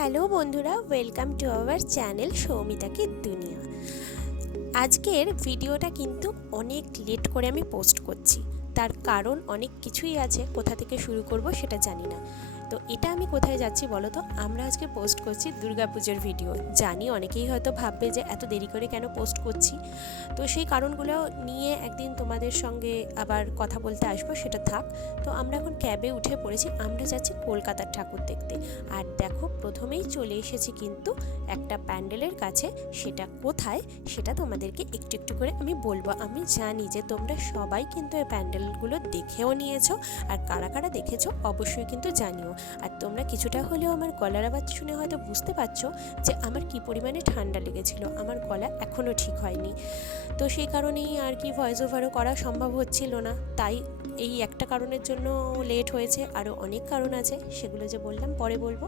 Hello বন্ধুরা, welcome to our channel Soumita কি দুনিয়া। আজকের ভিডিওটা কিন্তু অনেক লেট করে আমি পোস্ট করছি, তার কারণ অনেক কিছুই আছে। কোথা থেকে শুরু করব সেটা জানি না। তো এটা আমি কোথায় যাচ্ছি বলো তো? আমরা আজকে পোস্ট করছি দুর্গাপুজোর ভিডিও। জানি অনেকেই হয়তো ভাববে যে এত দেরি করে কেন পোস্ট করছি, তো সেই কারণগুলো নিয়ে একদিন তোমাদের সঙ্গে আবার কথা বলতে আসবো, সেটা থাক। তো আমরা এখন ক্যাবে উঠে পড়েছি, আমরা যাচ্ছি কলকাতার ঠাকুর দেখতে। আর দেখো, প্রথমেই চলে এসেছি কিন্তু একটা প্যান্ডেলের কাছে। সেটা কোথায় সেটা তোমাদেরকে একটু একটু করে আমি বলবো। আমি জানি যে তোমরা সবাই কিন্তু এই প্যান্ডেলগুলো দেখেও নিয়েছো, আর কারা কারা দেখেছো অবশ্যই কিন্তু জানিও। আর তোমরা কিছুটা হলেও আমার গলার আওয়াজ শুনে হয়তো বুঝতে পারছো যে আমার কি পরিমাণে ঠান্ডা লেগেছিল। আমার গলা এখনও ঠিক হয়নি, তো সেই কারণেই আর কি ভয়েস ওভারও করা সম্ভব হচ্ছিল না। তাই এই একটা কারণের জন্য লেট হয়েছে, আরও অনেক কারণ আছে, সেগুলো যে বললাম পরে বলবো।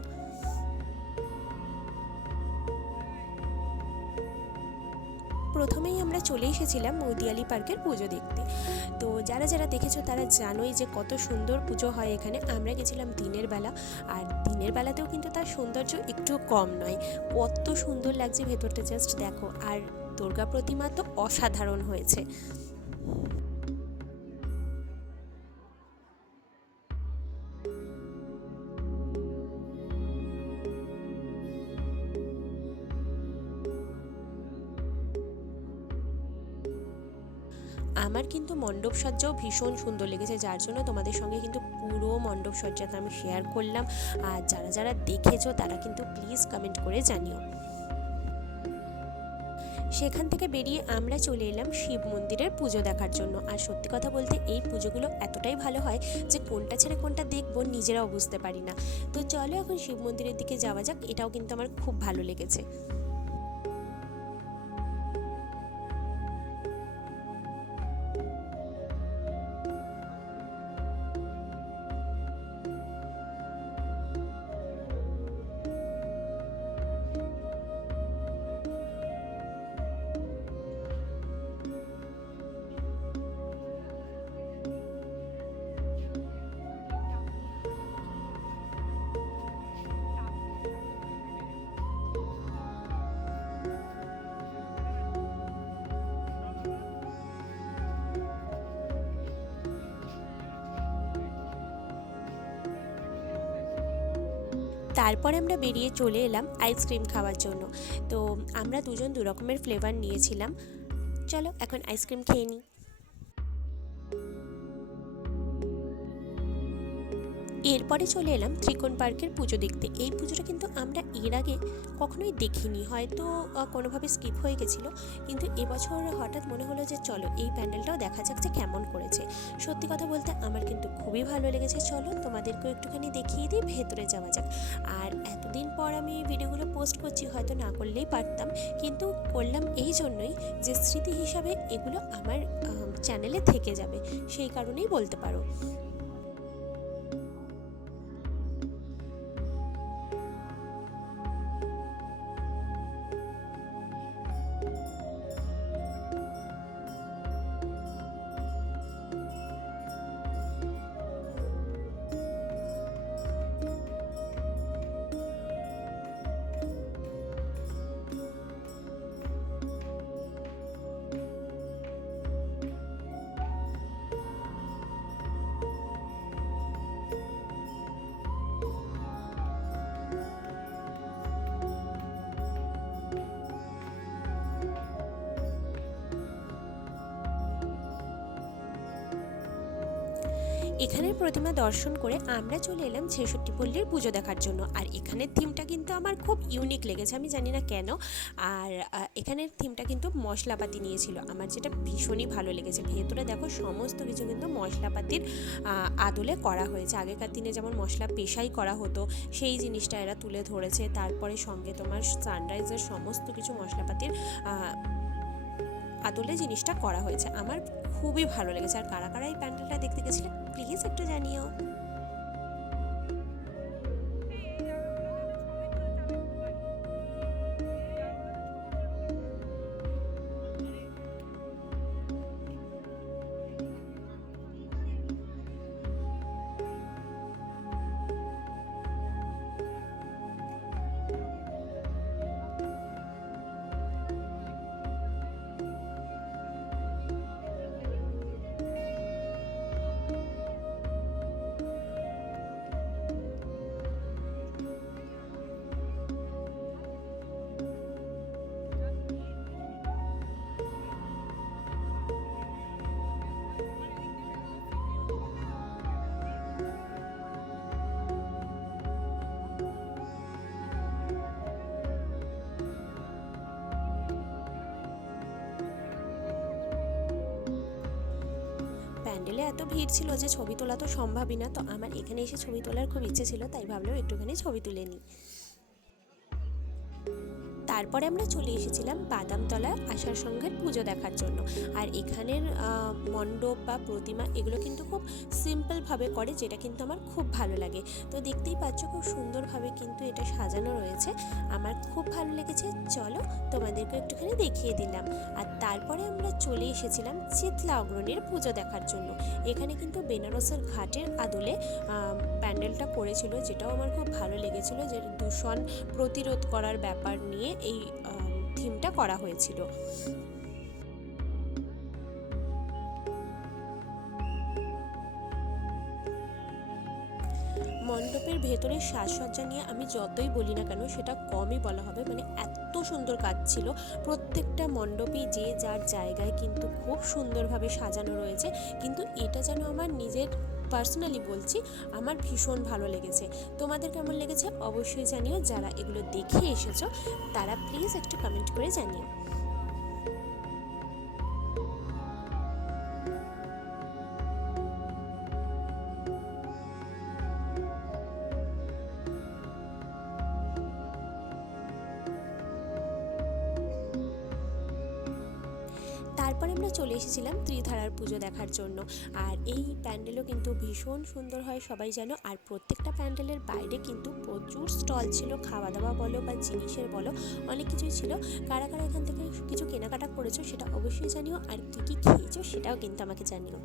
প্রথমেই আমরা চলে এসেছিলাম মৌদিয়ালি পার্কের পুজো দেখতে। তো যারা যারা দেখেছো তারা জানোই যে কত সুন্দর পুজো হয় এখানে। আমরা গেছিলাম দিনের বেলা, আর দিনের বেলাতেও কিন্তু তার সৌন্দর্য একটু কম নয়। কত সুন্দর লাগছে ভেতরটা, জাস্ট দেখো। আর দুর্গা প্রতিমা তো অসাধারণ হয়েছে। আমার কিন্তু মণ্ডপ সজ্জাও ভীষণ সুন্দর লেগেছে, যার জন্য তোমাদের সঙ্গে কিন্তু পুরো মণ্ডপ সজ্জাটা আমি শেয়ার করলাম। আর যারা যারা দেখেছো তারা কিন্তু প্লিজ কমেন্ট করে জানিও। সেখান থেকে বেরিয়ে আমরা চলে এলাম শিব মন্দিরের পুজো দেখার জন্য। আর সত্যি কথা বলতে এই পুজোগুলো এতটাই ভালো হয় যে কোনটা ছেড়ে কোনটা দেখবো নিজেরাও বুঝতে পারি না। তো চলো এখন শিব মন্দিরের দিকে যাওয়া যাক, এটাও কিন্তু আমার খুব ভালো লেগেছে। তারপরে আমরা বেরিয়ে চলে এলাম আইসক্রিম খাওয়ার জন্য। তো আমরা দুজন দু রকমের ফ্লেভার নিয়েছিলাম। চলো এখন আইসক্রিম খেয়ে নিই। এরপরে চলে এলাম ত্রিকোণ পার্কের পুজো দেখতে। এই পুজোটা কিন্তু আমরা এর আগে কখনোই দেখিনি, হয়তো কোনোভাবে স্কিপ হয়ে গেছিলো। কিন্তু এবছর হঠাৎ মনে হলো যে চলো এই প্যান্ডেলটাও দেখা যাক যে কেমন করেছে। সত্যি কথা বলতে আমার কিন্তু খুবই ভালো লেগেছে। চলো তোমাদেরকেও একটুখানি দেখিয়ে দিই, ভেতরে যাওয়া যাক। আর এতদিন পর আমি ভিডিওগুলো পোস্ট করছি, হয়তো না করলেই পারতাম, কিন্তু করলাম এই জন্যই যে স্মৃতি হিসাবে এগুলো আমার চ্যানেলে থেকে যাবে, সেই কারণেই বলতে পারো। এখানের প্রতিমা দর্শন করে আমরা চলে এলাম ছেষট্টি পল্লীর পুজো দেখার জন্য। আর এখানের থিমটা কিন্তু আমার খুব ইউনিক লেগেছে, আমি জানি না কেন। আর এখানের থিমটা কিন্তু মশলাপাতি নিয়েছিল, আমার যেটা ভীষণই ভালো লেগেছে। ভেতরে দেখো সমস্ত কিছু কিন্তু মশলাপাতির আদলে করা হয়েছে। আগেকার দিনে যেমন মশলা পেশাই করা হতো, সেই জিনিসটা এরা তুলে ধরেছে। তারপরে সঙ্গে তোমার সানরাইজের সমস্ত কিছু মশলাপাতির আদলে জিনিসটা করা হয়েছে। আমার খুবই ভালো লেগেছে। আর কারা কারা এই প্যান্ডেলটা দেখতে গেছিলে প্লিজ একটু জানিও। প্যান্ডেলে এত ভিড় ছিল যে ছবি তোলা তো সম্ভবই না। তো আমার এখানে এসে ছবি তোলার খুব ইচ্ছে ছিল, তাই ভাবলাম একটুখানি ছবি তুলে নিই। তারপরে আমরা চলে এসেছিলাম বাদামতলা আশার সঙ্ঘের পুজো দেখার জন্য। আর এখানের মণ্ডপ বা প্রতিমা এগুলো কিন্তু খুব সিম্পলভাবে করে, যেটা কিন্তু আমার খুব ভালো লাগে। তো দেখতেই পাচ্ছ খুব সুন্দরভাবে কিন্তু এটা সাজানো রয়েছে, আমার খুব ভালো লেগেছে। চলো তোমাদেরকে একটুখানি দেখিয়ে দিলাম। আর তারপরে আমরা চলে এসেছিলাম চিতলা অগ্রণীর পুজো দেখার জন্য। এখানে কিন্তু বেনারসের ঘাটের আদলে প্যান্ডেলটা করেছিল, যেটাও আমার খুব ভালো লেগেছিল, যে দূষণ প্রতিরোধ করার ব্যাপার নিয়ে এই থিমটা করা হয়েছিল। মণ্ডপের ভেতরের সাজসজ্জা নিয়ে আমি যতই বলি না কেন সেটা কমই বলা হবে, মানে এত সুন্দর কাজ ছিল। প্রত্যেকটা মণ্ডপই যে যার জায়গায় কিন্তু খুব সুন্দরভাবে সাজানো রয়েছে। কিন্তু এটা যেন আমার নিজের পার্সোনালি বলছি, আমার ভীষণ ভালো লেগেছে। তোমাদের কেমন লেগেছে অবশ্যই জানিও। যারা এগুলো দেখে এসেছো তারা প্লিজ একটু কমেন্ট করে জানিও। তারপরে আমরা চলে এসেছিলাম ত্রিধারার পুজো দেখার জন্য। আর এই প্যান্ডেলও কিন্তু ভীষণ সুন্দর হয় সবাই জানো। আর প্রত্যেকটা প্যান্ডেলের বাইরে কিন্তু প্রচুর স্টল ছিল, খাওয়া দাওয়া বলো বা জিনিসের বলো, অনেক কিছুই ছিল। কারা কারা এখান থেকে কিছু কেনাকাটা করেছো সেটা অবশ্যই জানিও, আর কী কী খেয়েছো সেটাও কিন্তু আমাকে জানিও।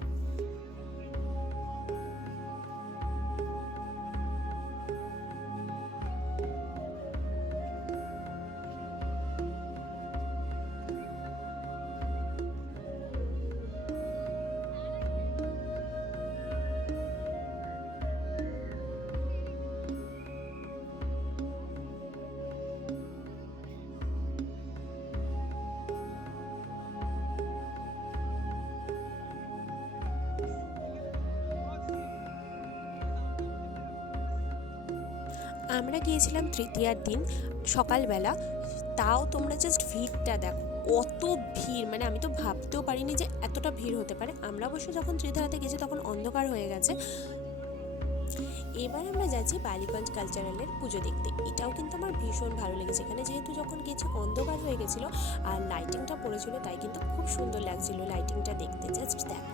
আমরা গিয়েছিলাম তৃতীয়ার দিন সকালবেলা। তাও তোমরা জাস্ট ভিড়টা দেখো, কত ভিড়, মানে আমি তো ভাবতেও পারিনি যে এতটা ভিড় হতে পারে। আমরা অবশ্য যখন ত্রিধারাতে গেছি তখন অন্ধকার হয়ে গেছে। এবার আমরা যাচ্ছি বালিগঞ্জ কালচারালের পুজো দেখতে। এটাও কিন্তু আমার ভীষণ ভালো লেগেছে। এখানে যেহেতু যখন গেছি অন্ধকার হয়ে গেছিলো আর লাইটিংটা পড়েছিল, তাই কিন্তু খুব সুন্দর লাগছিল লাইটিংটা দেখতে। জাস্ট দেখো।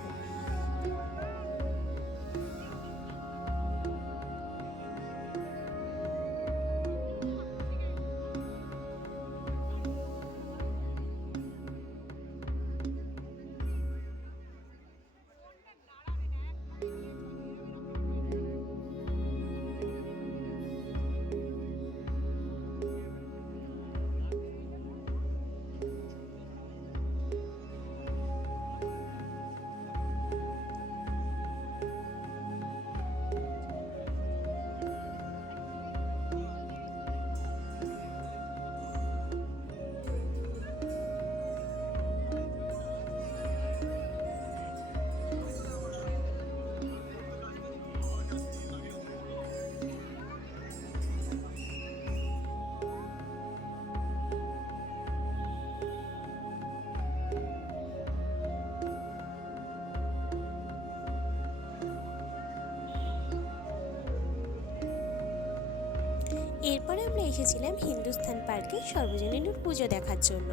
এরপরে আমরা এসেছিলাম হিন্দুস্থান পার্কে সর্বজনীন পুজো দেখার জন্য।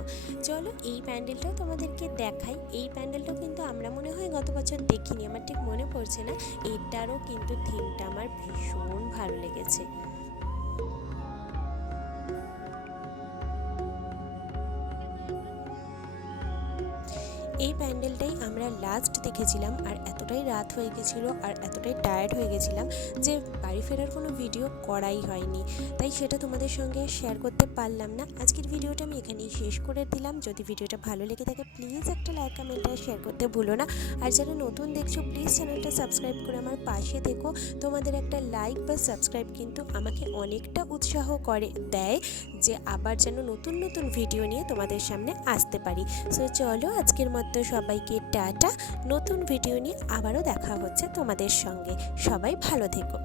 চলো এই প্যান্ডেলটাও তোমাদেরকে দেখাই। এই প্যান্ডেলটাও কিন্তু আমরা মনে হয় গত বছর দেখিনি, আমার ঠিক মনে পড়ছে না। এটারও কিন্তু থিমটা আমার ভীষণ ভালো লেগেছে। এই প্যান্ডেলটাই আমরা লাস্ট দেখেছিলাম। আর এতটাই রাত হয়ে গেছিলো আর এতটাই টায়ার্ড হয়ে গেছিলাম যে বাড়ি ফেরার কোনো ভিডিও করাই হয়নি, তাই সেটা তোমাদের সঙ্গে শেয়ার করতে পারলাম না। আজকের ভিডিওটা আমি এখানেই শেষ করে দিলাম। যদি ভিডিওটা ভালো লেগে থাকে প্লিজ একটা লাইক কমেন্ট আর শেয়ার করতে ভুলো না। আর যারা নতুন দেখছো প্লিজ চ্যানেলটা সাবস্ক্রাইব করে আমার পাশে থেকো। তোমাদের একটা লাইক বা সাবস্ক্রাইব কিন্তু আমাকে অনেকটা উৎসাহ করে দেয় যে আবার যেন নতুন নতুন ভিডিও নিয়ে তোমাদের সামনে আসতে পারি। সো চলো আজকের মতো সবাইকে টাটা। নতুন ভিডিও নিয়ে আবারও দেখা হচ্ছে তোমাদের সঙ্গে। সবাই ভালো থেকো।